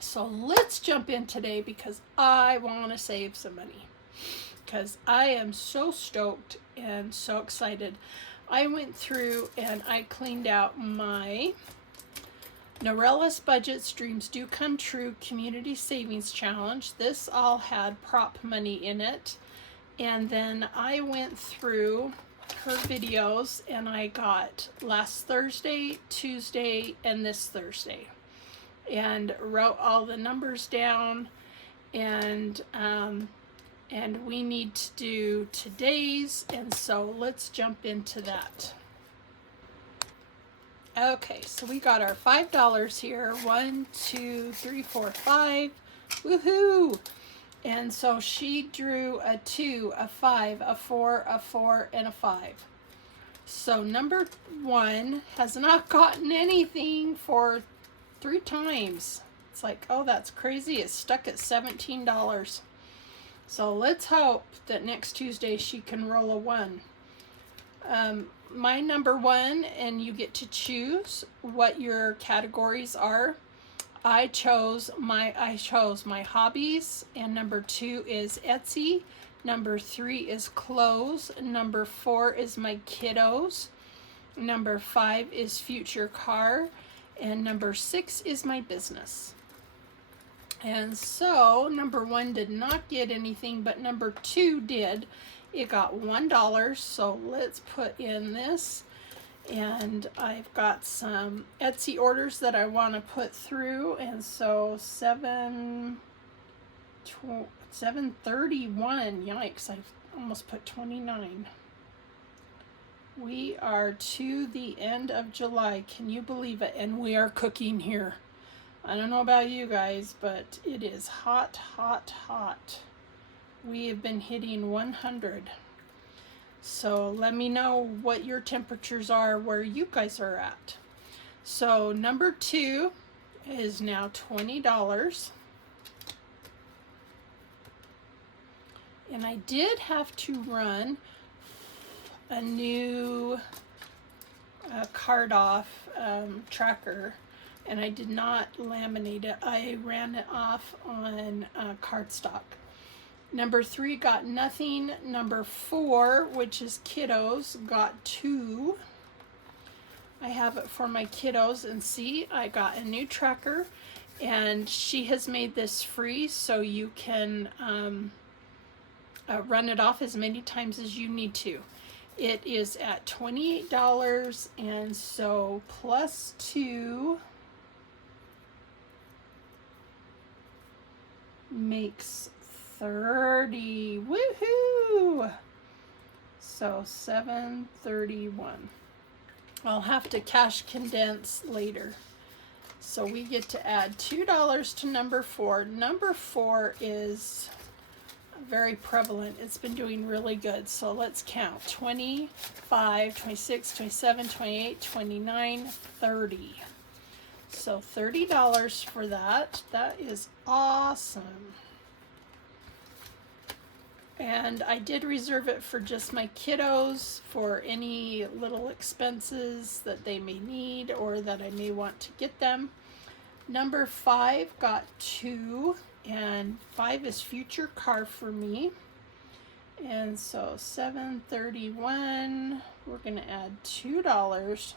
So let's jump in today because I want to save some money. Because I am so stoked and so excited. I went through and I cleaned out my Norella's Budgets Dreams Do Come True Community Savings Challenge. This all had prop money in it. And then I went through her videos and I got last Thursday, Tuesday, and this Thursday. And wrote all the numbers down, and we need to do today's, and so let's jump into that. Okay, so we got our $5 here. 1, 2, 3, 4, 5. Woohoo! And so she drew a 2, a 5, a 4, a 4, and a 5. So number 1 has not gotten anything for 3 times. It's like, oh, that's crazy. It's stuck at $17. So let's hope that next Tuesday she can roll a 1. My number 1, and you get to choose what your categories are. I chose my hobbies, and number 2 is Etsy. Number 3 is clothes. Number 4 is my kiddos. Number 5 is future car. And number 6 is my business. And so number 1 did not get anything, but number 2 did. It got $1. So let's put in this. And I've got some Etsy orders that I want to put through. And so 731. Yikes, I've almost put 29. We are to the end of July. Can you believe it? And we are cooking here. I don't know about you guys, but it is hot, hot, hot. We have been hitting 100. So let me know what your temperatures are where you guys are at. So number 2 is now $20. And I did have to run a new card off tracker, and I did not laminate it. I ran it off on cardstock. Number 3 got nothing. Number 4, which is kiddos, got 2. I have it for my kiddos, and see, I got a new tracker, and she has made this free so you can run it off as many times as you need to. It is at $28, and so plus 2 makes 30. Woohoo! So 731. I'll have to cash condense later. So we get to add $2 to number 4. Number 4 is very prevalent. It's been doing really good. So let's count. 25, 26, 27, 28, 29, 30. So $30 for that. That is awesome. And I did reserve it for just my kiddos for any little expenses that they may need or that I may want to get them. Number 5 got 2. And 5 is future car for me. And so 731, we're going to add $2.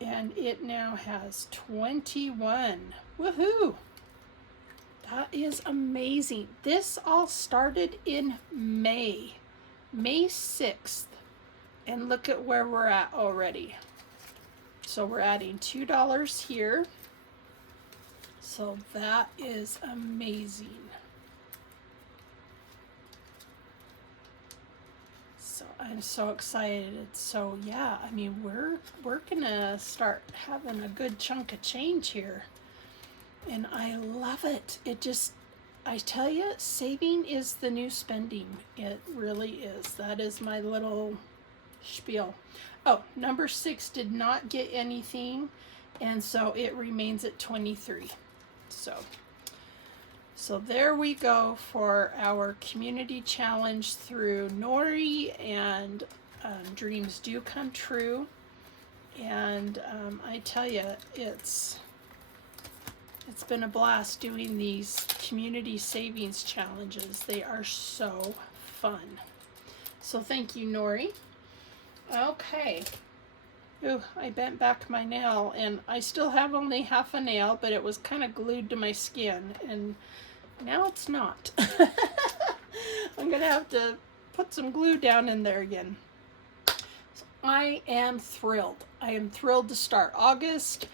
And it now has 21. Woohoo! That is amazing. This all started in May 6th. And look at where we're at already. So we're adding $2 here. So that is amazing. So I'm so excited. So yeah, I mean we're gonna start having a good chunk of change here. And I love it. It just, I tell you, saving is the new spending. It really is. That is my little spiel. Oh, number 6 did not get anything, and so it remains at 23. So there we go for our community challenge through Nori and Dreams Do Come True. And I tell you, it's It's been a blast doing these community savings challenges. They are so fun. So thank you, Nori. Okay. Ooh, I bent back my nail, and I still have only half a nail, but it was kind of glued to my skin, and now it's not. I'm gonna have to put some glue down in there again. So I am thrilled. I am thrilled to start August.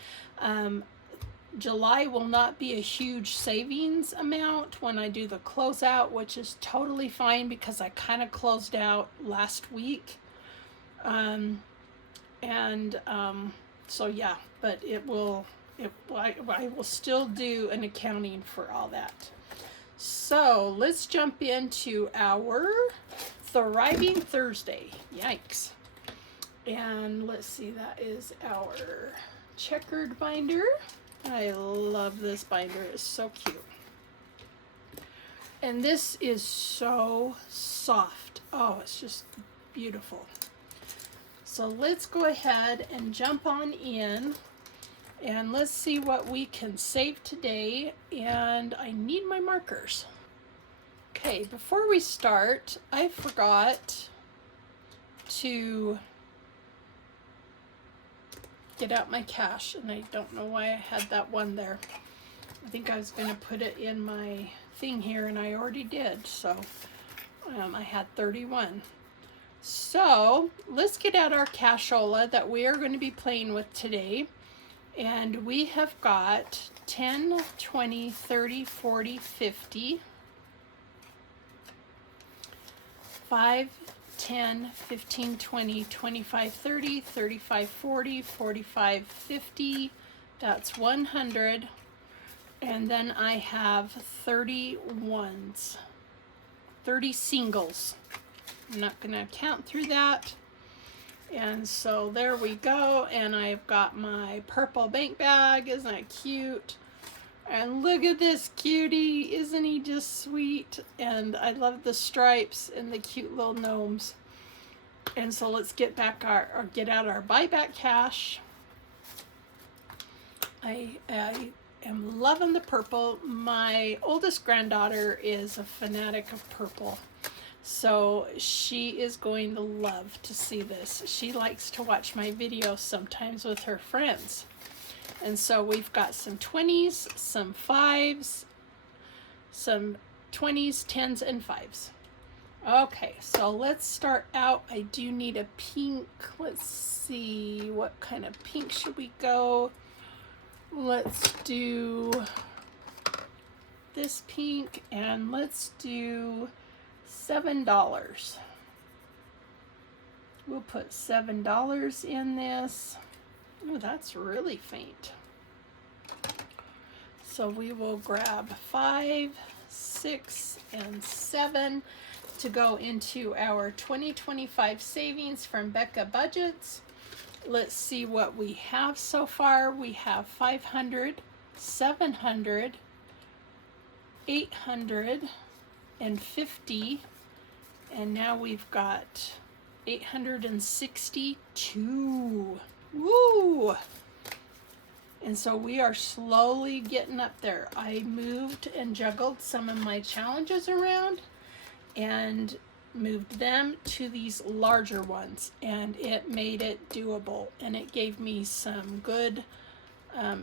July will not be a huge savings amount when I do the closeout, which is totally fine because I kind of closed out last week. So yeah, but I will still do an accounting for all that. So let's jump into our Thriving Thursday. Yikes. And let's see, that is our checkered binder. I love this binder, it's so cute. And this is so soft. Oh, it's just beautiful. So let's go ahead and jump on in, and let's see what we can save today. And I need my markers. Okay, before we start, I forgot to get out my cash, and I don't know why I had that one there. I think I was going to put it in my thing here, and I already did. So I had 31. So let's get out our cashola that we are going to be playing with today. And we have got 10, 20, 30, 40, 50, 5, 10, 15, 20, 25, 30, 35, 40, 45, 50. That's 100. And then I have 30 ones, 30 singles. I'm not going to count through that. And so there we go. And I've got my purple bank bag. Isn't that cute? And look at this cutie. Isn't he just sweet? And I love the stripes and the cute little gnomes. And so let's get back get out our buyback cash. I am loving the purple. My oldest granddaughter is a fanatic of purple. So she is going to love to see this. She likes to watch my videos sometimes with her friends. And so we've got some 20s, some 5s, some 20s, 10s, and 5s. Okay, so let's start out. I do need a pink. Let's see, what kind of pink should we go? Let's do this pink, and let's do $7. We'll put $7 in this. Oh, that's really faint. So we will grab 5, 6, and 7 to go into our 2025 savings from BusyBeeBudgets. Let's see what we have so far. We have 500, 700, 850, and now we've got 862. Woo! And so we are slowly getting up there. I moved and juggled some of my challenges around and moved them to these larger ones, and it made it doable, and it gave me some good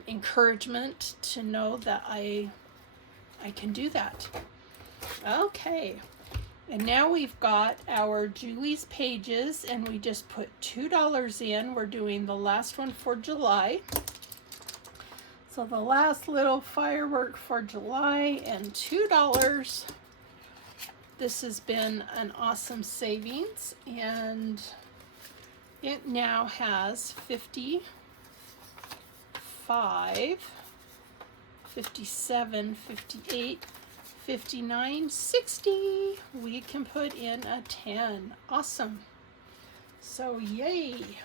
encouragement to know that I can do that. Okay, and now we've got our Julie's pages, and we just put $2 in. We're doing the last one for July. So the last little firework for July, and $2. This has been an awesome savings, and it now has 55, 57, 58, 59, 60. We can put in a 10. Awesome. So yay.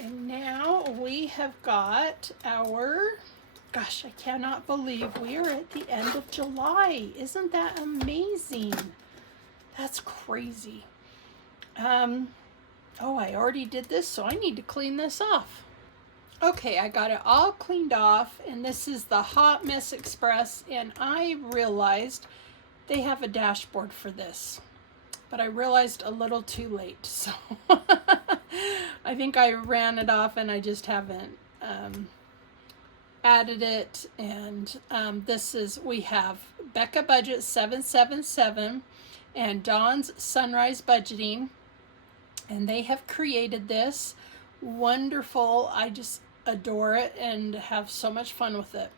And now we have got our, gosh, I cannot believe we are at the end of July. Isn't that amazing? That's crazy. Oh, I already did this, so I need to clean this off. Okay, I got it all cleaned off, and this is the Hot Mess Express, and I realized they have a dashboard for this, but I realized a little too late, so I think I ran it off and I just haven't added it. And this is, we have Becca Budget 777 and Dawn's Sunrise Budgeting, and they have created this wonderful, I just adore it and have so much fun with it.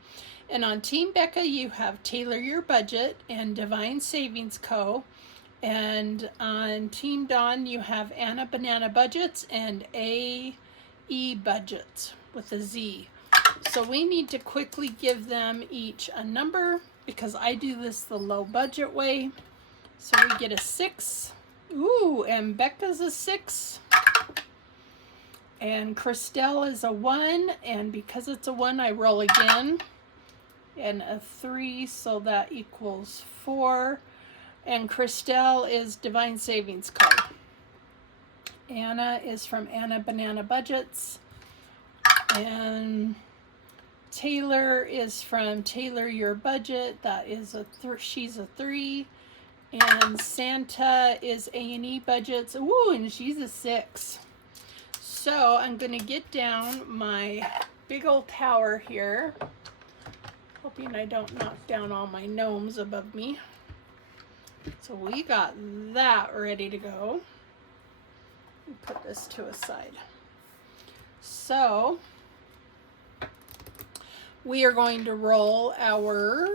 And on Team Becca you have Tailor Your Budget and Divine Savings Co. And on Team Dawn you have Anna Banana Budgets and AE Budgets with a Z. So we need to quickly give them each a number because I do this the low budget way. So we get a 6. Ooh, and Becca's a 6. And Christelle is a 1, and because it's a 1, I roll again. And a 3, so that equals 4. And Christelle is Divine Savings Co. Anna is from Anna Banana Budgets. And Taylor is from Tailor Your Budget. That is she's a 3. And Santa is A&E Budgets. Ooh, and she's a 6. So I'm going to get down my big old tower here, hoping I don't knock down all my gnomes above me. So we got that ready to go. Put this to a side. So we are going to roll our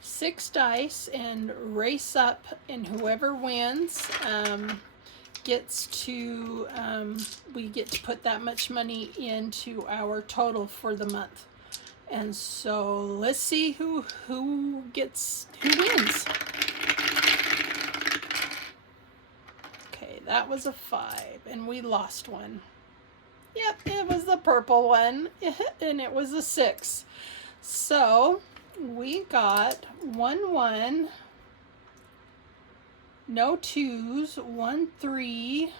6 dice and race up, and whoever wins gets to, we get to put that much money into our total for the month. And so let's see who wins. Okay, that was a 5, and we lost one. Yep, it was the purple one, and it was a 6. So we got 1 1. No 2s, 1 3,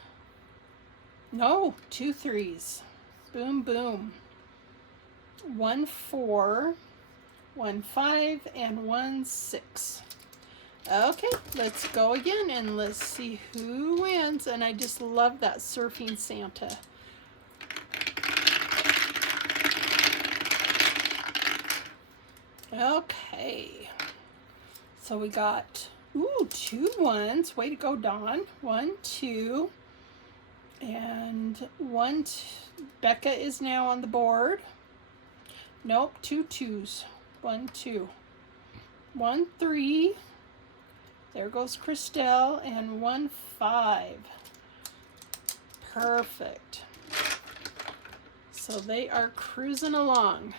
no, 2 3s, boom, boom, 1 4, 1 5, and 1 6. Okay, let's go again and let's see who wins. And I just love that surfing Santa. Okay, so we got, ooh, 2 1s. Way to go, Dawn. 1 2, and 1 Becca is now on the board. Nope, 2 2s. 1 2, 1 3. There goes Christelle, and 1 5. Perfect. So they are cruising along.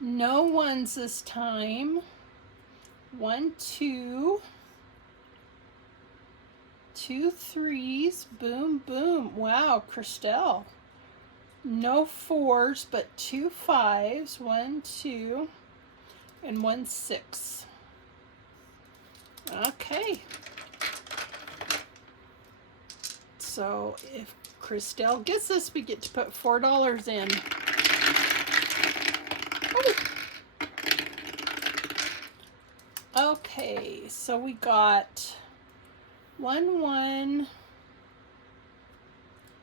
No 1s this time. 1 2, 2 3s. Boom, boom. Wow, Christelle. No 4s, but 2 5s. 1 2, and 1 6. Okay. So if Christelle gets this, we get to put $4 in. Okay, so we got 1 1,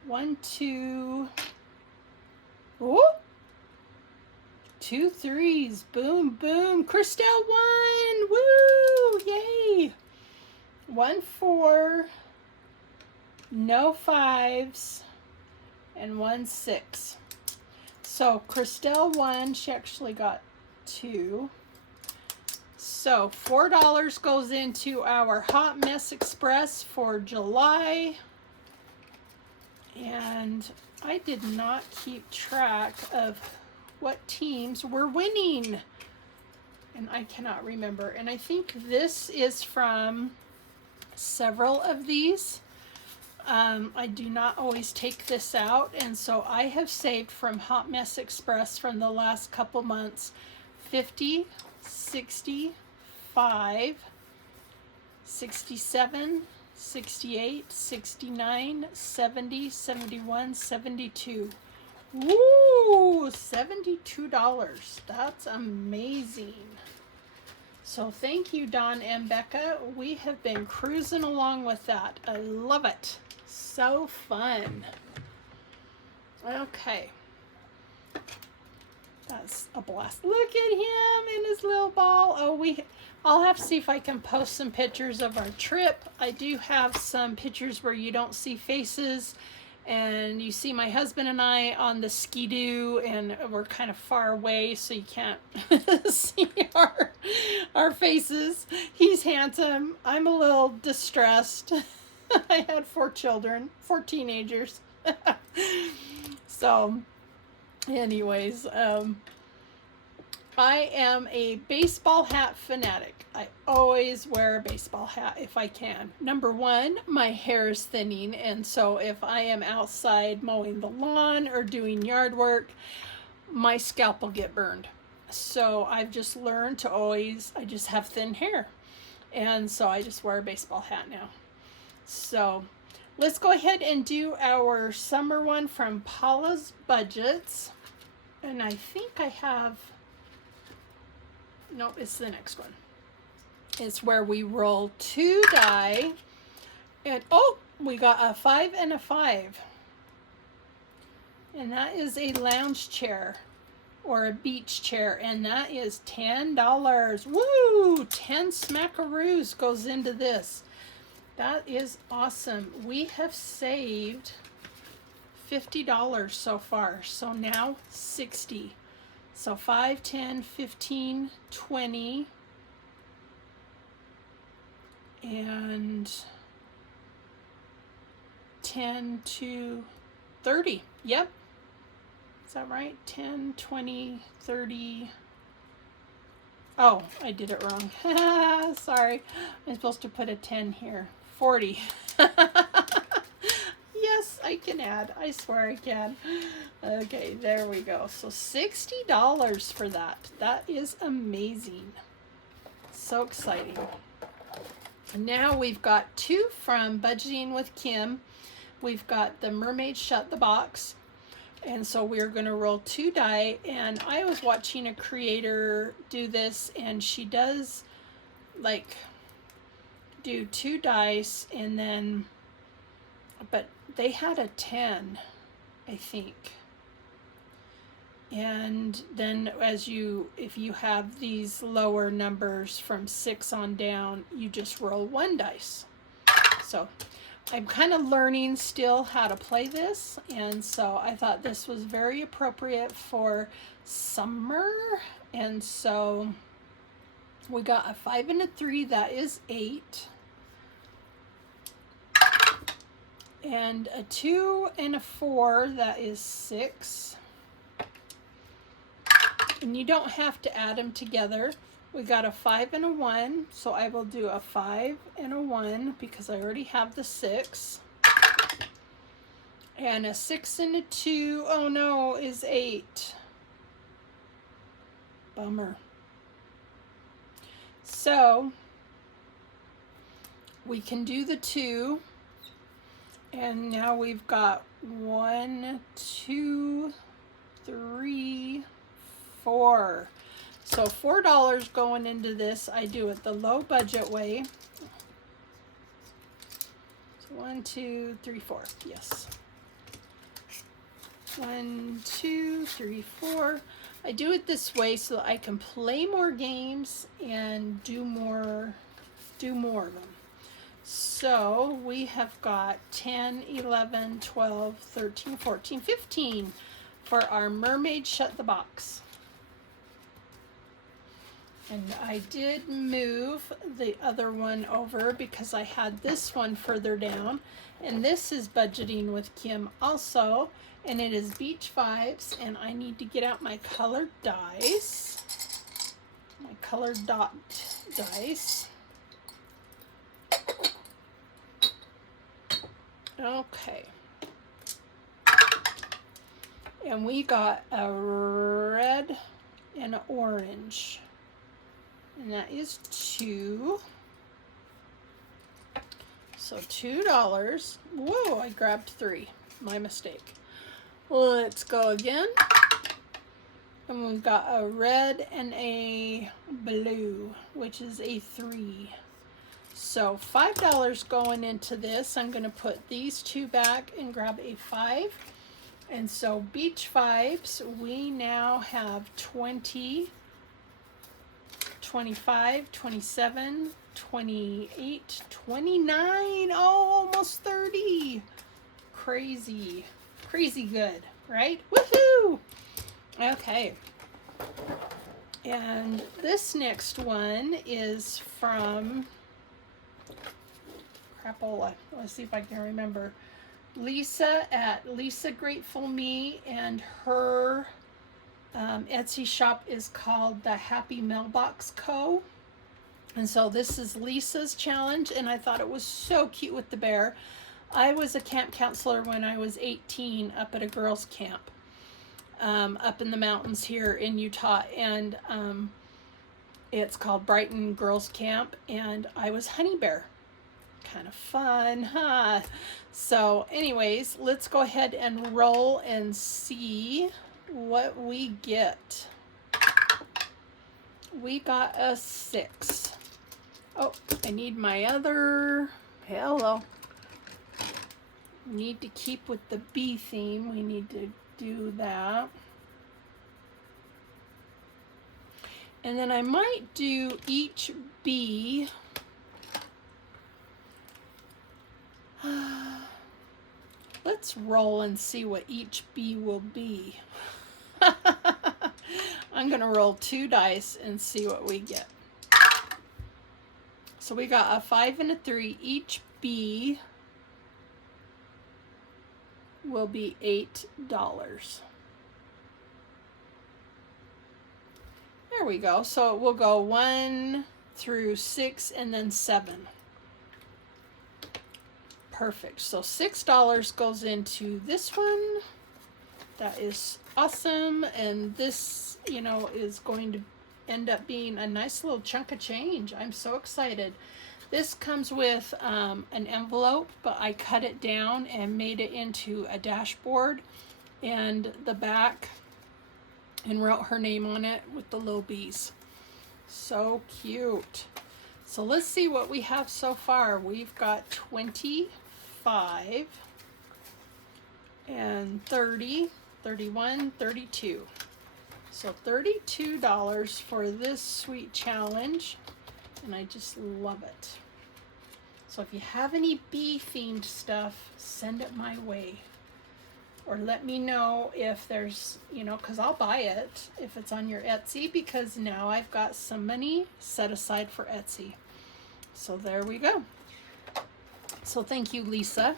1 2, ooh, 2 3s, boom boom. Christelle won, woo, yay. 1 4, no 5s, and 1 6. So Christelle won. She actually got 2. So $4 goes into our Hot Mess Express for July. And I did not keep track of what teams were winning. And I cannot remember. And I think this is from several of these. I do not always take this out. And so I have saved from Hot Mess Express from the last couple months 50, 60, 5, 67, 68, 69, 70, 71, 72. Woo! $72. That's amazing. So thank you, Don and Becca. We have been cruising along with that. I love it. So fun. Okay. That's a blast. Look at him in his little ball. Oh, I'll have to see if I can post some pictures of our trip. I do have some pictures where you don't see faces, and you see my husband and I on the Ski-Doo, and we're kind of far away, so you can't see our faces. He's handsome. I'm a little distressed. I had 4 children, 4 teenagers. So anyways, I am a baseball hat fanatic. I always wear a baseball hat if I can. Number one, my hair is thinning, and so if I am outside mowing the lawn or doing yard work, my scalp will get burned. So I've just learned to I just have thin hair, and so I just wear a baseball hat now. So let's go ahead and do our summer one from Paula's Budgets. And I think I have, no, it's the next one. It's where we roll 2 die. And oh, we got a 5 and a 5. And that is a lounge chair or a beach chair. And that is $10. Woo! 10 smackaroos goes into this. That is awesome. We have saved $50 so far. So now 60. So 5, 10, 15, 20, and 10 to 30. Yep. Is that right? 10, 20, 30. Oh, I did it wrong. Sorry. I'm supposed to put a 10 here. 40. Yes, I can add. I swear I can. Okay, there we go. So $60 for that. That is amazing. So exciting. Now we've got 2 from Budgeting with Kim. We've got the Mermaid Shut the Box. And so we're going to roll 2 die. And I was watching a creator do this, and she does like do 2 dice and then, but they had a 10, I think. And then if you have these lower numbers from 6 on down, you just roll 1 dice. So I'm kind of learning still how to play this, and so I thought this was very appropriate for summer. And so we got a 5 and a 3, that is 8. And a 2 and a 4, that is 6. And you don't have to add them together. We got a 5 and a 1, so I will do a 5 and a 1 because I already have the 6. And a 6 and a 2, oh no, is 8. Bummer. So we can do the 2. And now we've got 1, 2, 3, 4. So $4 going into this. I do it the low budget way. So 1, 2, 3, 4. Yes. 1, 2, 3, 4. I do it this way so that I can play more games and do more of them. So we have got 10, 11, 12, 13, 14, 15 for our Mermaid Shut the Box. And I did move the other one over because I had this one further down. And this is Budgeting with Kim also. And it is Beach Vibes. And I need to get out my colored dice. My colored dot dice. Okay. And we got a red and an orange. And that is 2. So $2. Whoa, I grabbed 3. My mistake. Let's go again. And we've got a red and a blue, which is a 3. So $5 going into this. I'm going to put these 2 back and grab a 5. And so beach vibes, we now have 20, 25, 27, 28, 29. Oh, almost 30. Crazy. Crazy good, right? Woohoo! Okay. And this next one is from Crapola. Let's see if I can remember. Lisa at Lisa Grateful Me, and her Etsy shop is called the Happy Mailbox Co. And so this is Lisa's challenge, and I thought it was so cute with the bear. I was a camp counselor when I was 18 up at a girls' camp up in the mountains here in Utah, and it's called Brighton Girls Camp, and I was Honey Bear. Kind of fun, huh? So anyways, let's go ahead and roll and see what we get. We got a 6. Oh, I need my other, hello. Need to keep with the bee theme. We need to do that. And then I might do each bee. Let's roll and see what each bee will be. I'm going to roll 2 dice and see what we get. So we got a 5 and a 3. Each bee will be $8. There we go. So we'll go 1 through 6 and then 7. Perfect. So $6 goes into this one. That is awesome. And this, you know, is going to end up being a nice little chunk of change. I'm so excited. This comes with an envelope, but I cut it down and made it into a dashboard and the back, and wrote her name on it with the little bees. So cute. So let's see what we have so far. We've got 25 and 30, 31, 32. So $32 for this sweet challenge, and I just love it. So if you have any bee themed stuff, send it my way. Or let me know if there's, you know, because I'll buy it if it's on your Etsy, because now I've got some money set aside for Etsy. So there we go. So thank you, Lisa.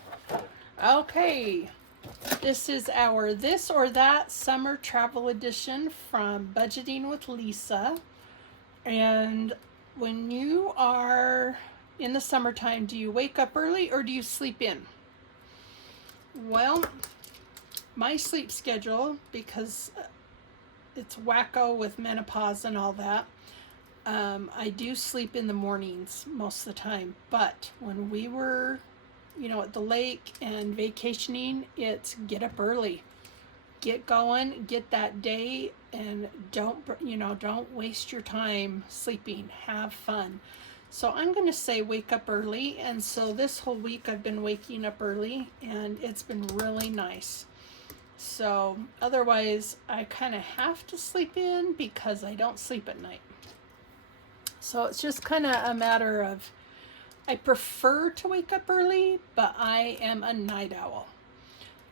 Okay, this is our This or That Summer Travel Edition from Budgeting with Lisa. And when you are in the summertime, do you wake up early or do you sleep in? Well, my sleep schedule, because it's wacko with menopause and all that, I do sleep in the mornings most of the time. But when we were, you know, at the lake and vacationing, it's get up early, get going, get that day, and don't waste your time sleeping. Have fun. So I'm going to say wake up early. And so this whole week I've been waking up early, and it's been really nice. So otherwise I kind of have to sleep in because I don't sleep at night. So it's just kind of a matter of, I prefer to wake up early, but I am a night owl.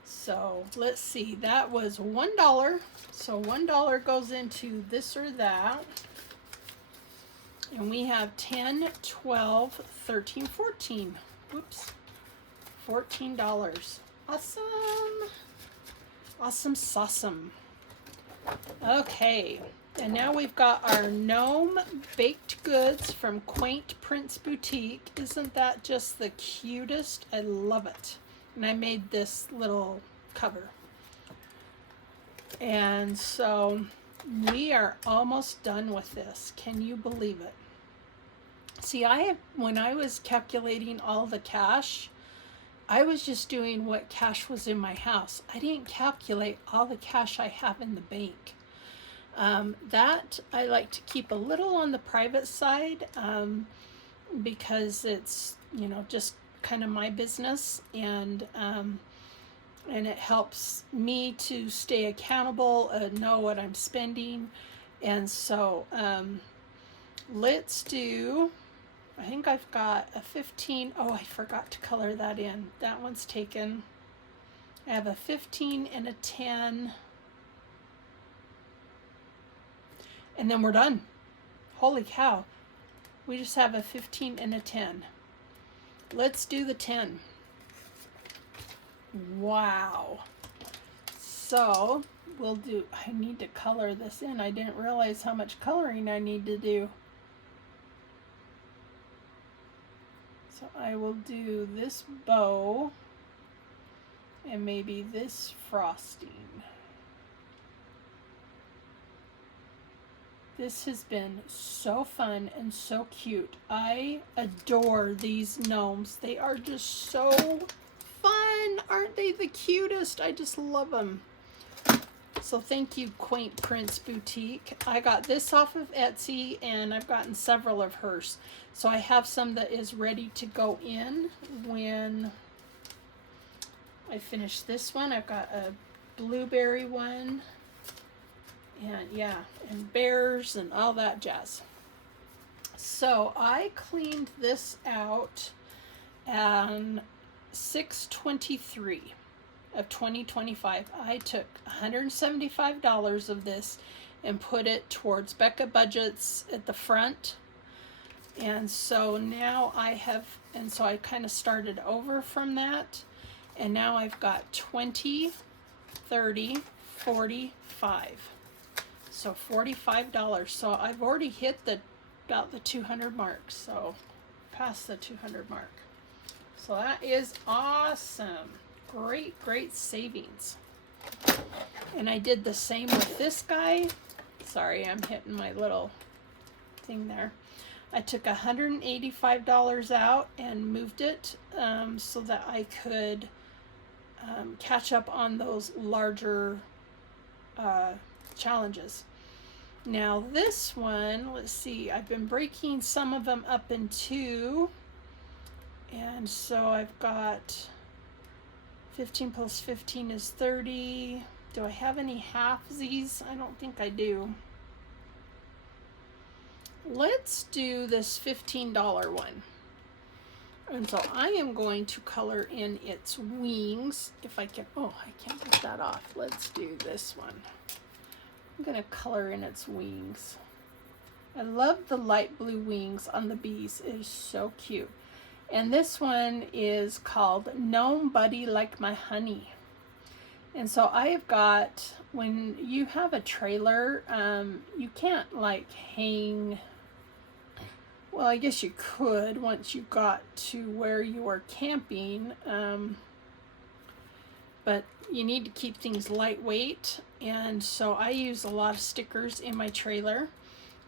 So let's see, that was $1. So $1 goes into This or That. And we have 10, 12, 13, 14. Whoops. $14. Awesome. Awesome sauceum. Okay. And now we've got our gnome baked goods from Quaint Prince Boutique. Isn't that just the cutest? I love it. And I made this little cover. And so we are almost done with this. Can you believe it? See, when I was calculating all the cash, I was just doing what cash was in my house. I didn't calculate all the cash I have in the bank. That I like to keep a little on the private side, because it's, you know, just kind of my business, and it helps me to stay accountable, know what I'm spending. And so let's do, I think I've got a 15. Oh, I forgot to color that in. That one's taken. I have a 15 and a 10. And then we're done. Holy cow. We just have a 15 and a 10. Let's do the 10. Wow. So we'll do, I need to color this in. I didn't realize how much coloring I need to do. So I will do this bow and maybe this frosting. This has been so fun and so cute. I adore these gnomes. They are just so fun. Aren't they the cutest? I just love them. So thank you, Quaint Prince Boutique. I got this off of Etsy, and I've gotten several of hers. So I have some that is ready to go in when I finish this one. I've got a blueberry one. And yeah, and bears and all that jazz. So I cleaned this out on 6/23 of 2025. I took $175 of this and put it towards BusyBeeBudgets at the front. And so now I have, and so I kind of started over from that. And now I've got 20, 30, 45. So $45. So I've already hit about the 200 mark. So past the 200 mark. So that is awesome. Great, great savings. And I did the same with this guy. Sorry, I'm hitting my little thing there. I took $185 out and moved it so that I could catch up on those larger challenges. Now this one, let's see, I've been breaking some of them up in two, and so I've got 15 plus 15 is 30. Do I have any halvesies? I don't think I do. Let's do this $15 one. And so I am going to color in its wings. If I can, oh, I can't get that off. Let's do this one. I'm going to color in its wings. I love the light blue wings on the bees. It is so cute. And this one is called Gnome Buddy Like My Honey. And so I have got, when you have a trailer, you can't like hang, well, I guess you could once you got to where you are camping, but you need to keep things lightweight. And so I use a lot of stickers in my trailer,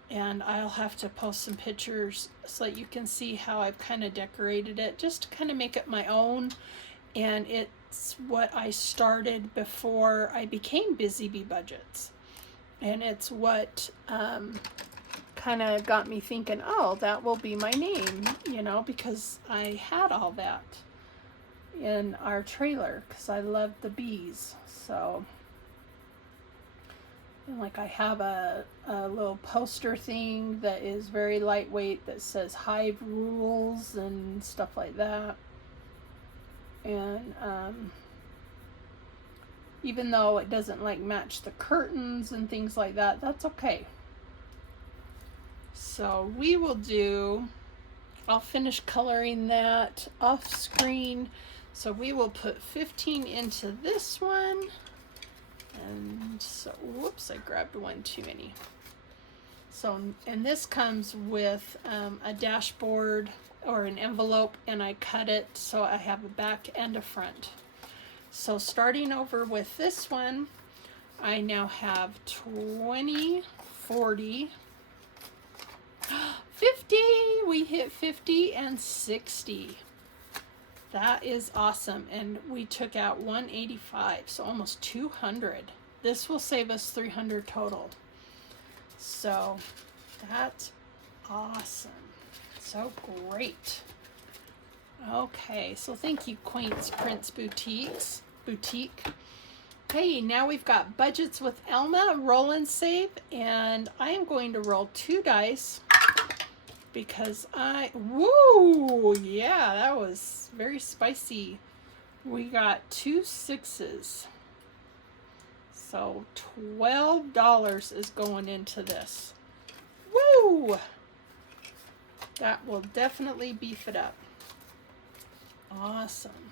and I'll have to post some pictures so that you can see how I've kind of decorated it, just to kind of make it my own. And it's what I started before I became BusyBeeBudgets, and it's what kind of got me thinking, oh, that will be my name, you know, because I had all that in our trailer because I loved the bees. So, and like I have a little poster thing that is very lightweight that says hive rules and stuff like that. And even though it doesn't like match the curtains and things like that, that's okay. So we will do, I'll finish coloring that off screen. So we will put 15 into this one. And so, whoops, I grabbed one too many. So, and this comes with a dashboard or an envelope, and I cut it so I have a back and a front. So starting over with this one, I now have 20, 40, 50. We hit 50 and 60. That is awesome. And we took out 185, so almost 200. This will save us 300 total. So that's awesome. So great. Okay, so thank you, Quaint's Prince Boutique. Hey, now we've got budgets with Elma, roll and save, and I am going to roll 2 dice because woo, yeah, that was very spicy. We got 2 6s. So $12 is going into this. Woo! That will definitely beef it up. Awesome.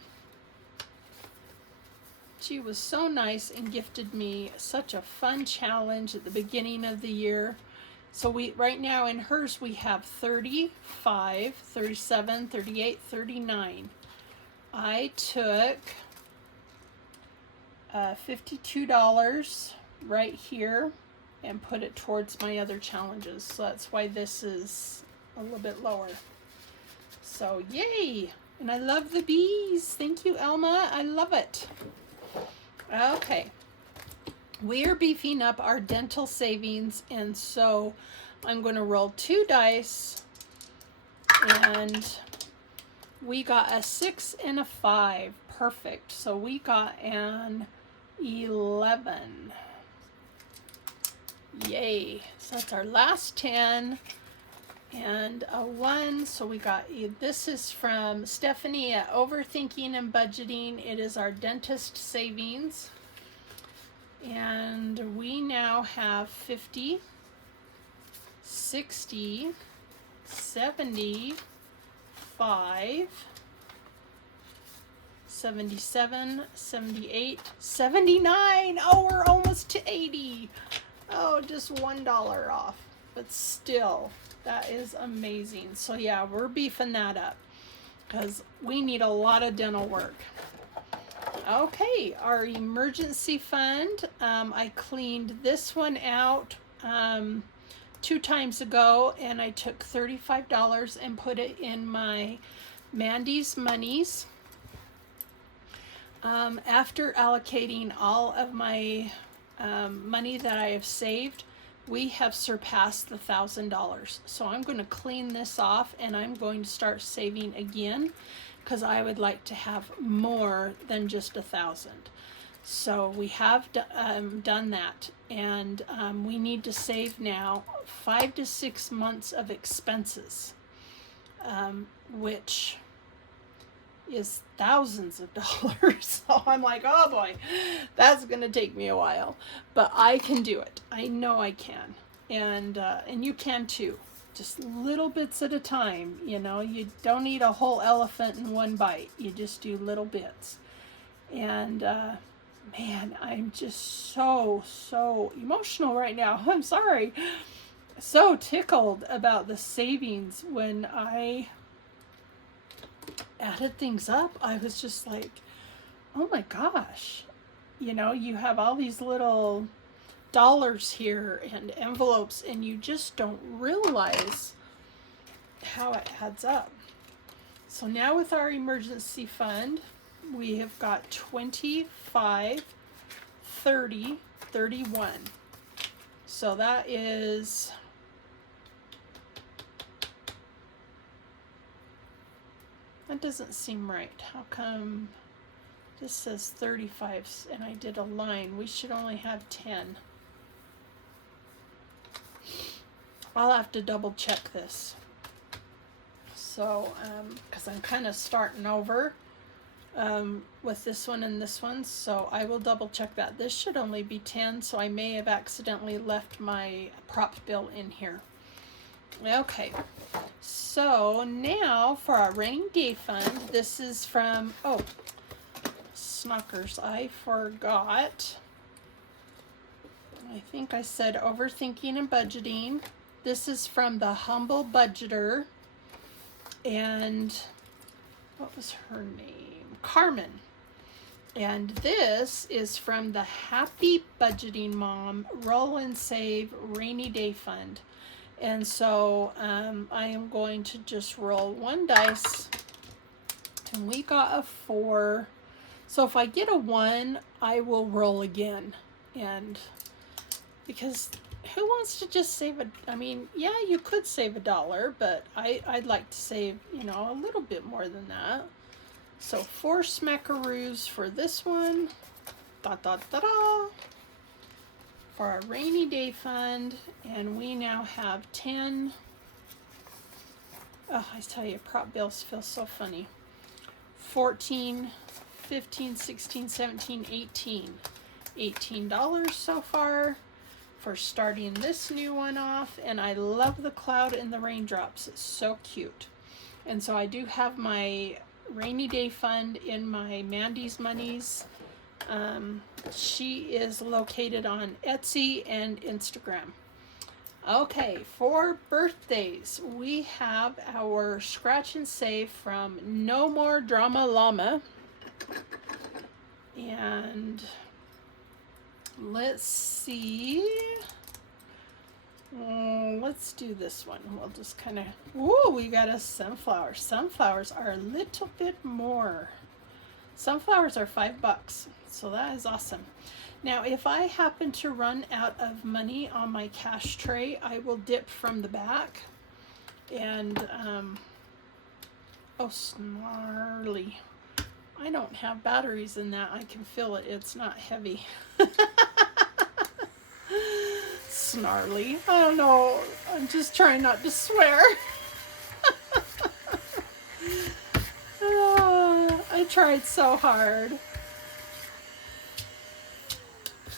She was so nice and gifted me such a fun challenge at the beginning of the year. So right now in hers we have 35, 37, 38, 39. I took $52 right here and put it towards my other challenges. So that's why this is a little bit lower. So yay! And I love the bees. Thank you, Elma. I love it. Okay. We are beefing up our dental savings, and so I'm going to roll 2 dice, and we got a 6 and a 5. Perfect. So we got an 11. Yay. So that's our last 10 and a 1. So we got, this is from Stephanie at Overthinking and Budgeting. It is our dentist savings. And we now have 50, 60, 75, 77, 78, 79. Oh, we're almost to 80. Oh, just $1 off. But still, that is amazing. So yeah, we're beefing that up because we need a lot of dental work. Okay, our emergency fund. I cleaned this one out 2 times ago, and I took $35 and put it in my Mandy's Monies. After allocating all of my money that I have saved, we have surpassed the $1,000. So I'm going to clean this off, and I'm going to start saving again because I would like to have more than just 1,000. So we have done that, and we need to save now 5 to 6 months of expenses, which is thousands of dollars. So I'm like, oh boy, that's gonna take me a while, but I can do it. I know I can, and you can too. Just little bits at a time. You know, you don't eat a whole elephant in one bite. You just do little bits. And man, I'm just so emotional right now. I'm sorry. So tickled about the savings. When I added things up, I was just like, oh my gosh. You know, you have all these little dollars here and envelopes, and you just don't realize how it adds up. So now with our emergency fund, we have got 25, 30, 31. So that is that doesn't seem right. How come this says 35 and I did a line? We should only have 10. I'll have to double check this. So, because I'm kind of starting over with this one and this one, so I will double check that. This should only be 10, so I may have accidentally left my prop bill in here. Okay, so now for our rainy day fund, this is from, oh, snockers, I forgot. I think I said Overthinking and Budgeting. This is from the Humble Budgeter, and what was her name? Carmen. And this is from the Happy Budgeting Mom Roll and Save Rainy Day Fund. And so I am going to just roll one dice, and we got a 4. So if I get a 1, I will roll again. And because who wants to just save I mean, yeah, you could save $1, but I'd like to save, you know, a little bit more than that. So 4 smackaroos for this one. Da da da da. For our rainy day fund. And we now have 10. Oh, I tell you, prop bills feel so funny. 14, 15, 16, 17, 18. $18 so far for starting this new one off. And I love the cloud and the raindrops. It's so cute. And so I do have my rainy day fund in my Mandy's Monies. She is located on Etsy and Instagram. Okay, for birthdays, we have our scratch and save from No More Drama Llama. And let's see. Let's do this one. We'll just kind of, ooh, we got a sunflower. Sunflowers are a little bit more. Sunflowers are $5, so that is awesome. Now, if I happen to run out of money on my cash tray, I will dip from the back. And, oh, snarly. I don't have batteries in that. I can feel it. It's not heavy. Snarly. I don't know. I'm just trying not to swear. I tried so hard.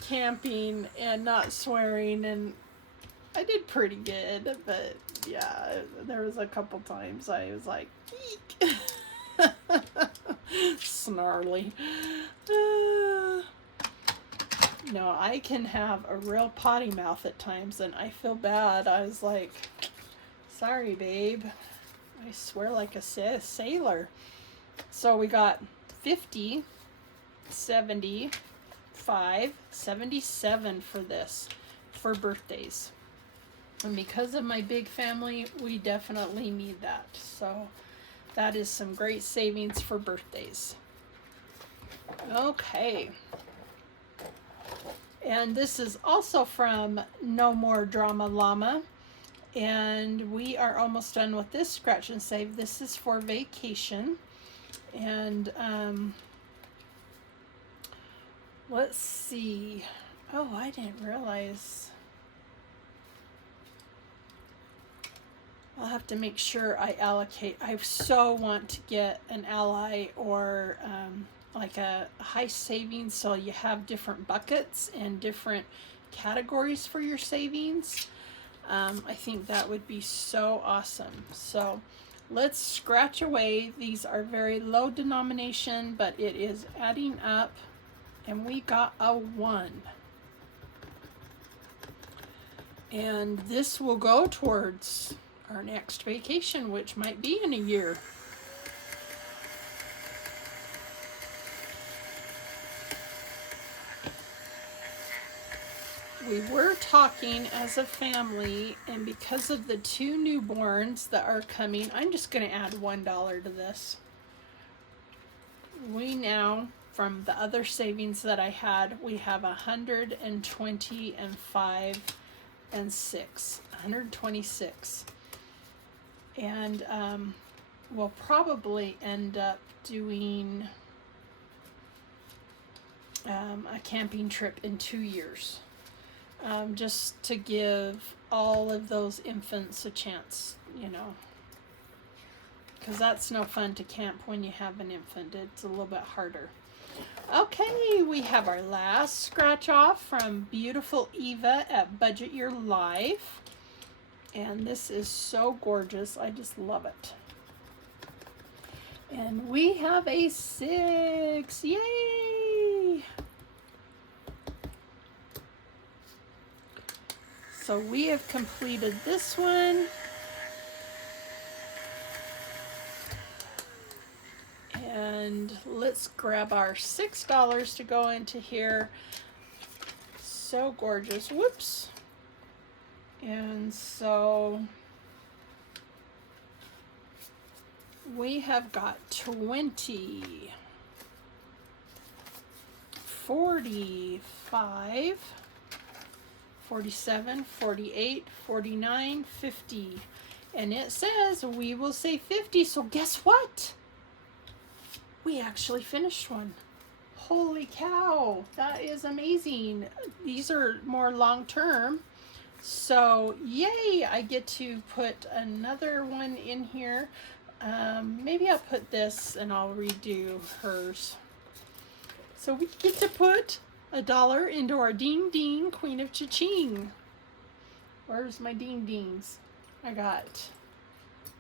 Camping and not swearing, and I did pretty good, but yeah, there was a couple times I was like, eek. Snarly. No, I can have a real potty mouth at times, and I feel bad. I was like, sorry, babe. I swear like a sailor. So we got 50, 75, 77 for this, for birthdays. And because of my big family, we definitely need that. So that is some great savings for birthdays. Okay. And this is also from No More Drama Llama. And we are almost done with this scratch and save. This is for vacation. And let's see. Oh, I didn't realize. I'll have to make sure I allocate. I so want to get an ally or like a high savings, so you have different buckets and different categories for your savings. I think that would be so awesome. So let's scratch away. These are very low denomination, but it is adding up, and we got a 1. And this will go towards our next vacation, which might be in a year. We were talking as a family, and because of the 2 newborns that are coming, I'm just going to add $1 to this. We now, from the other savings that I had, we have 120 and 5 and 6, 126. And we'll probably end up doing a camping trip in 2 years. Just to give all of those infants a chance, you know, because that's no fun to camp when you have an infant. It's a little bit harder. Okay, we have our last scratch off from beautiful Eva at Budget Your Life. And this is so gorgeous. I just love it. And we have a 6. Yay! So we have completed this one. And let's grab our $6 to go into here. So gorgeous. Whoops. And so we have got 20, 45, 47, 48, 49, 50. And it says we will say 50. So guess what? We actually finished one. Holy cow, that is amazing. These are more long-term. So yay, I get to put another one in here. Maybe I'll put this and I'll redo hers. So we get to put $1 into our Ding Ding Queen of Cha-Ching. Where's my Ding Dings? I got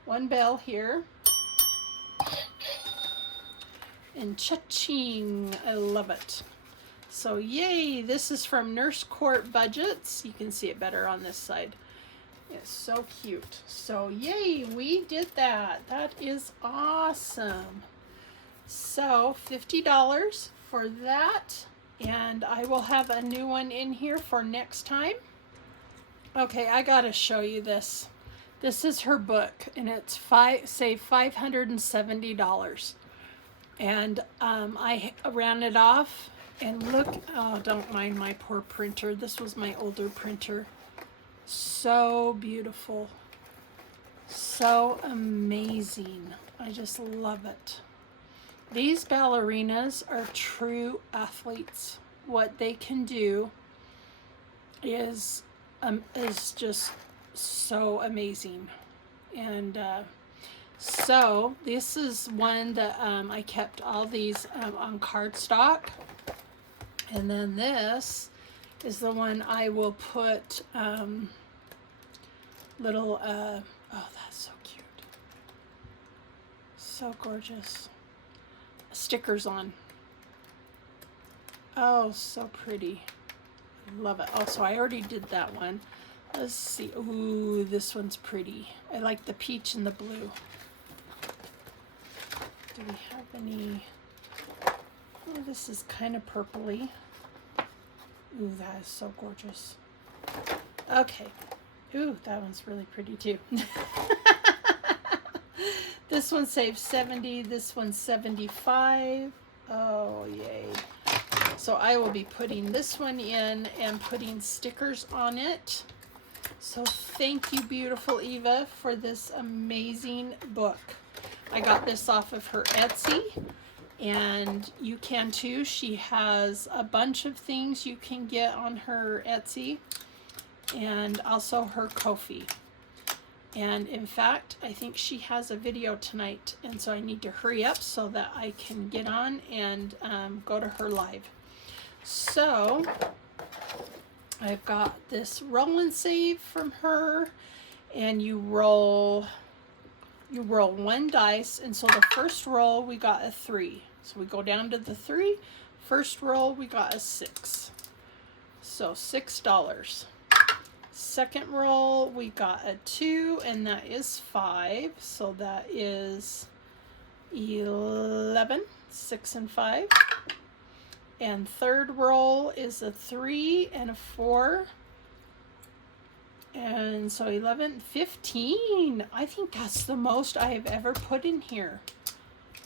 one bell here. And Cha-Ching, I love it. So yay, this is from Nurse Court Budgets. You can see it better on this side. It's so cute. So yay, we did that. That is awesome. So $50 for that. And I will have a new one in here for next time. Okay, I gotta show you this. This is her book, and it's save $570. And I ran it off, and look, oh, don't mind my poor printer. This was my older printer. So beautiful. So amazing. I just love it. These ballerinas are true athletes. What they can do is just so amazing. And so this is one that I kept all these on cardstock. And then this is the one I will put little, oh, that's so cute. So gorgeous. Stickers on. Oh, so pretty. Love it. Oh, so I already did that one. Let's see. Ooh, this one's pretty. I like the peach and the blue. Do we have any? Oh, this is kind of purpley. Ooh, that is so gorgeous. Okay. Ooh, that one's really pretty too. This one saves 70. This one's 75. Oh, yay. So I will be putting this one in and putting stickers on it. So thank you, beautiful Eva, for this amazing book. I got this off of her Etsy, and you can too. She has a bunch of things you can get on her Etsy, and also her Ko-fi. And in fact, I think she has a video tonight, and so I need to hurry up so that I can get on and go to her live. So I've got this roll and save from her, and you roll one dice, and so the first roll we got a 3. So we go down to the 3. First roll we got a 6. So $6. Second roll we got a 2, and that is 5. So that is 11. 6 and 5. And third roll is a 3 and a 4. And so 11, 15. I think that's the most I have ever put in here.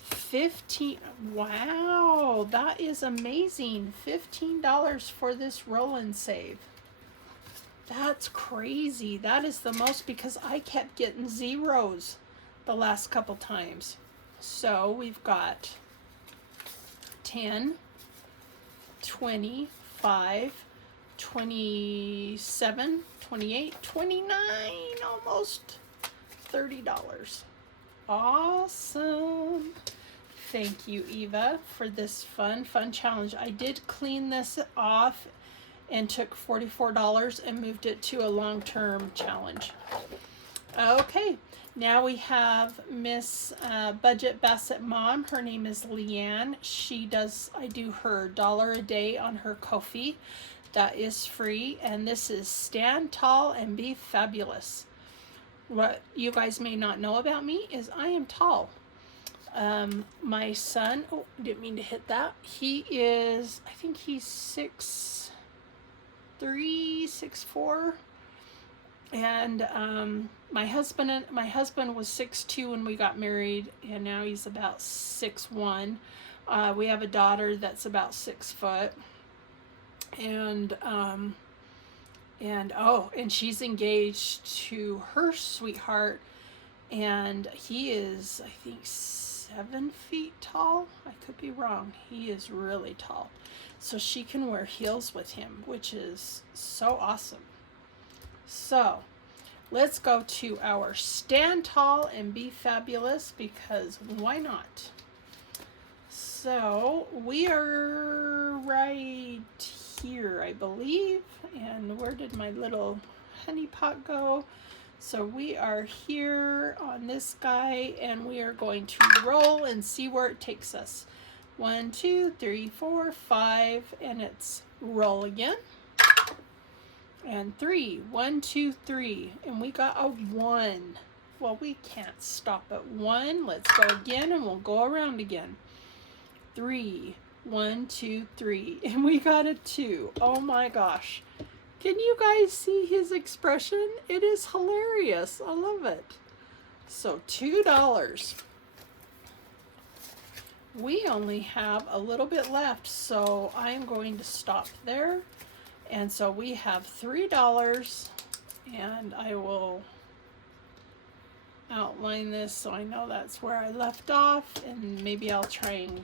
15. Wow, that is amazing. $15 for this roll and save. That's crazy. That is the most, because I kept getting zeros the last couple times. So we've got 10, 25, 27, 28, 29, almost $30. Awesome. Thank you, Eva, for this fun challenge. I did clean this off and took $44 and moved it to a long-term challenge. Okay, now we have Miss Budget Bassett Mom. Her name is Leanne. I do her $1 a day on her Ko-fi. That is free, and this is Stand Tall and Be Fabulous. What you guys may not know about me is I am tall. My son, oh, didn't mean to hit that. He is, I think he's 6'3", 6'4", And my husband was 6'2" when we got married, and now he's about 6'1". We have a daughter that's about 6 foot, and she's engaged to her sweetheart, and he is, I think, 7 feet tall. I could be wrong. He is really tall, so she can wear heels with him, which is so awesome. So let's go to our Stand Tall and Be Fabulous, because why not? So we are right here, I believe. And where did my little honey pot go? So we are here on this guy, and we are going to roll and see where it takes us. 1, 2, 3, 4, 5, and it's roll again. And 3, 1, 2, 3, and we got a 1. Well, we can't stop at 1. Let's go again, and we'll go around again. 3, 1, 2, 3, and we got a 2. Oh my gosh. Can you guys see his expression? It is hilarious. I love it. So $2. We only have a little bit left, so I'm going to stop there. And so we have $3, and I will outline this so I know that's where I left off, and maybe I'll try and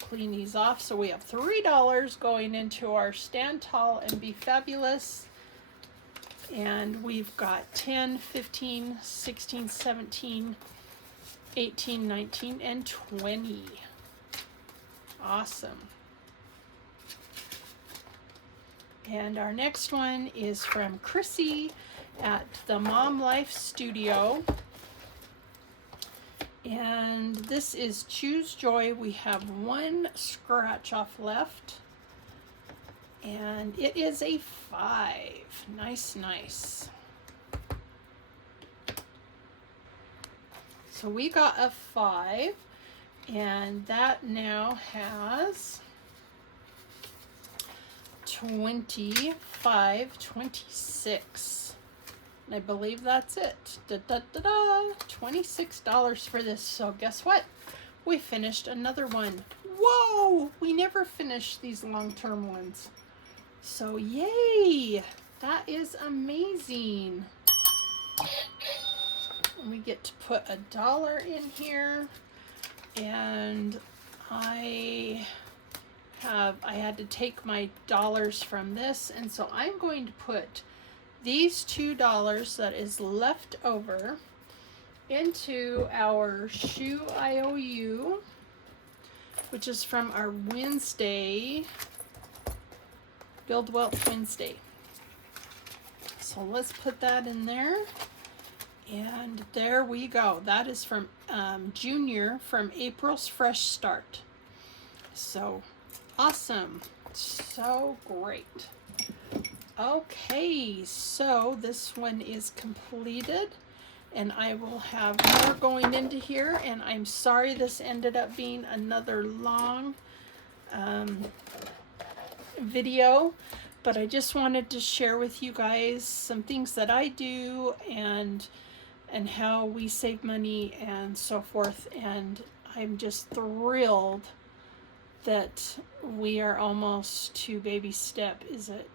clean these off. So we have $3 going into our Stand Tall and Be Fabulous, and we've got 10, 15, 16, 17, 18, 19, and 20. Awesome. And our next one is from Chrissy at the Mom Life Studio. And this is Choose Joy. We have 1 scratch off left. And it is a 5. Nice, nice. So we got a 5. And that now has 25, 26. And I believe that's it. $26 for this. So guess what? We finished another one. Whoa! We never finish these long-term ones. So yay! That is amazing. And we get to put $1 in here. And I had to take my dollars from this, and so I'm going to put these $2 that is left over into our Shoe IOU, which is from our Wednesday, Build Wealth Wednesday. So let's put that in there. And there we go. That is from Junior, from April's Fresh Start. So awesome. So great. Okay, so this one is completed, and I will have more going into here, and I'm sorry this ended up being another long video, but I just wanted to share with you guys some things that I do and how we save money and so forth. And I'm just thrilled that we are almost to baby step. Is it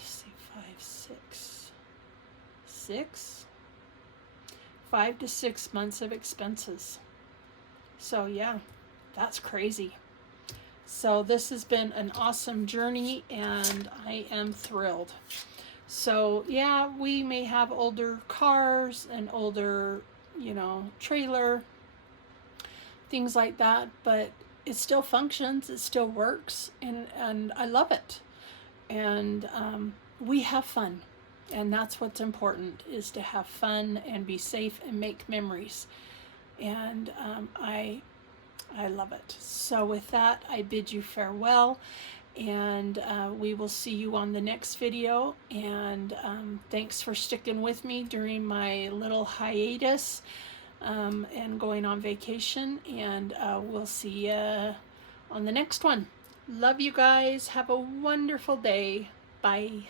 5 to 6 months of expenses? So yeah, that's crazy. So this has been an awesome journey, and I am thrilled. So yeah, we may have older cars and older, trailer, things like that, but it still functions, it still works, and I love it. And we have fun, and that's what's important, is to have fun and be safe and make memories. And I love it. So with that, I bid you farewell, and we will see you on the next video. And thanks for sticking with me during my little hiatus and going on vacation, and we'll see you on the next one. Love you guys. Have a wonderful day. Bye.